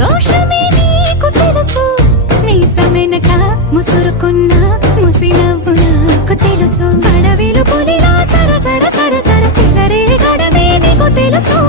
రోషమే నీకు తెలుసు, మీసమెనక ముసురుకున్న ముసి నవ్వు నాకు తెలుసు. అడవిలు పులిలా సర సర సర సర చిల్లరే గడమే నీకు తెలుసు.